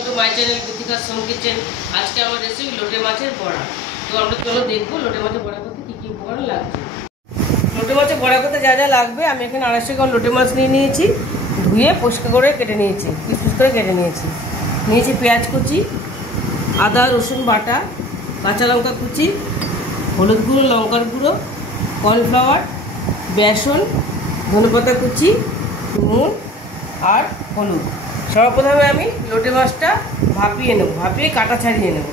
Welcome to my channel কৃতিকার Som kitchen. আজকে আমার রেসিপি লোটে মাছের বড়া। তো আমরা চলো দেখবো লোটে মাছের বড়া করতে কী কী উপকরণ লাগছে। লোটে মাছের বড়া করতে যা যা লাগবে, আমি এখানে 250 গ্রাম লোটে মাছ নিয়ে নিয়েছি। ধুয়ে পরিষ্কার করে কেটে নিয়েছি, পিস পিস করে কেটে নিয়েছি। পেঁয়াজ কুচি, আদা রসুন বাটা, কাঁচা লঙ্কা কুচি, হলুদ গুঁড়ো, লঙ্কার গুঁড়ো, কর্নফ্লাওয়ার, বেসন, ধনেপাতা কুচি, নুন আর হলুদ। সর্বপ্রথমে আমি লোটে মাছটা ভাপিয়ে নেব, ভাপিয়ে কাটা ছাড়িয়ে নেব।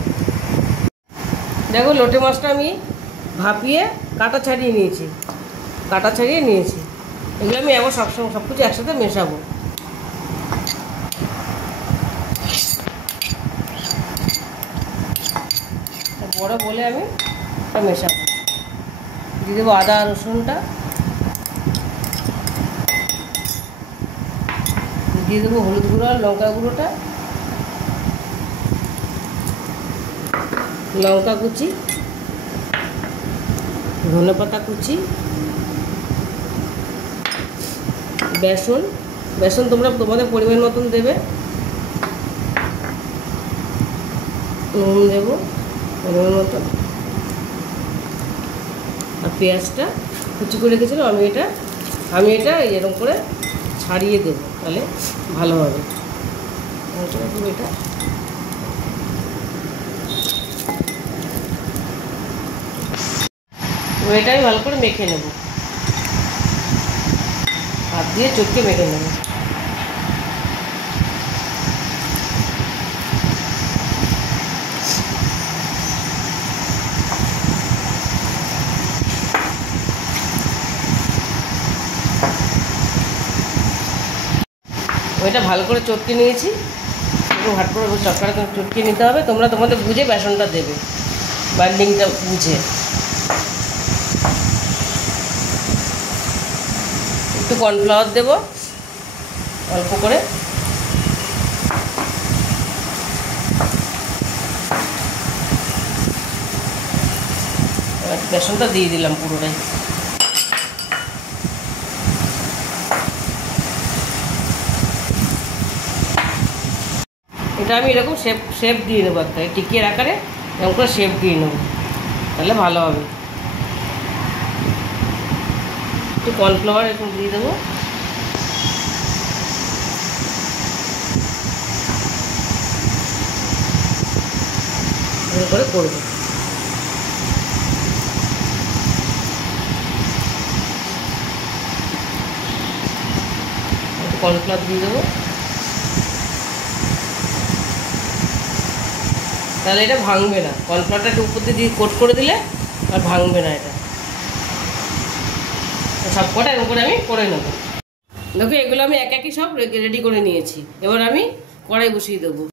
দেখো লোটে মাছটা আমি ভাপিয়ে কাটা ছাড়িয়ে নিয়েছি, এগুলো আমি আবার সবসময় সব কিছু একসাথে মেশাবো। বড় বলে আমি মেশাবো। দিয়ে দেবো আদা রসুনটা, দিয়ে দেবো হলুদ গুঁড়ো আর লঙ্কা গুঁড়োটা, লঙ্কা কুচি, ধনেপাতা কুচি, বেসন তোমরা তোমাদের পরিমাণ মতন দেবে, নুন দেবো পরিমাণ মতন, আর পেঁয়াজটা কুচি করে রেখেছিলাম আমি এটা এরকম করে ছাড়িয়ে দেবো, তাহলে ভালো হবে। এটা আমি ভালো করে মেখে নেব, হাত দিয়ে চটকে মেখে নেব। ওইটা ভালো করে চটকে নিয়েছি, এবং হাট করে চটকাটা চটকে নিতে হবে। তোমরা তোমাদের বুঝে বেসনটা দেবে, বাইন্ডিংটা বুঝে। একটু কর্নফ্লাওয়ার দেবো অল্প করে, বেসনটা দিয়ে দিলাম পুরোটাই। এটা আমি এরকম শেপ দিয়ে নেবো, একটা টিকিয়ে আকারে এরকম করে শেপ দিয়ে নেবো, তাহলে ভালো হবে। একটু কর্নফ্লাওয়ার এরকম দিয়ে দেবো, এরকম করে করবো। একটু কর্নফ্লাওয়ার দিয়ে দেবো, তাহলে এটা ভাঙবে না। কর্নফ্লাওয়ারটা একটু উপর দিয়ে কোট করে দিলে আর ভাঙবে না। এটা সব কটা এরকম করে আমি করে নেবো। দেখো এগুলো আমি একই সব রেডি করে নিয়েছি। এবার আমি কড়াই বসিয়ে দেবো।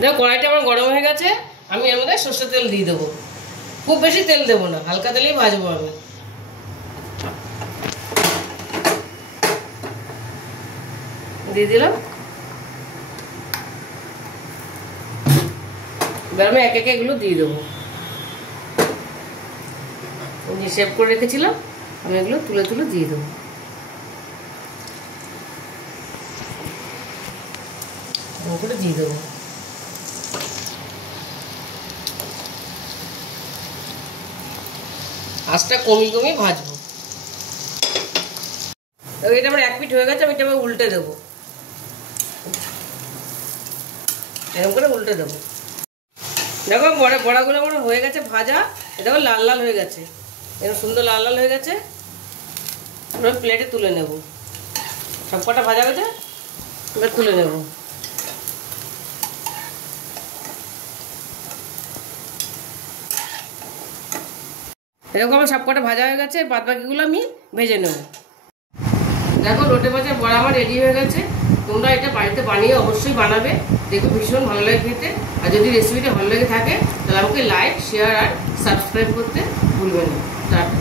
দেখো কড়াইটা আমার গরম হয়ে গেছে, আমি এর মধ্যে সর্ষের তেল দিয়ে দেবো। খুব বেশি তেল দেবো না, হালকা তেলেই ভাজবো আমি। দিয়ে দিলাম। এবার আমি একে এগুলো দিয়ে দেবো। যে শেপ করে রেখেছিলাম আমি এগুলো তুলে তুলে দিয়ে দেবো। করে দিয়ে দেবো। আঁচটা কমিয়ে ভাজবো। এটা আমার 1 মিনিট হয়ে গেছে, আমি এটা উল্টে দেবো। এরকম করে উল্টে দেবো। দেখো বড়াগুলো আমার হয়ে গেছে ভাজা। এটা লাল লাল হয়ে গেছে, এরকম সুন্দর লাল লাল হয়ে গেছে। এবার প্লেটে তুলে নেব। সব কটা ভাজা গেছে, এবার তুলে নেব। এরকম আমার সব কটা ভাজা হয়ে গেছে, বাদ বাকিগুলো আমি ভেজে নেব। দেখো লোটে মাছের বড়া আমার রেডি হয়ে গেছে। তোমরা এটা বাড়িতে বানিয়ে অবশ্যই বানাবে, দেখো ভীষণ ভালো লাগে খেতে। আর যদি রেসিপিটা ভালো লেগে থাকে তাহলে আমাকে লাইক, শেয়ার আর সাবস্ক্রাইব করতে ভুলবেন না। টাটা।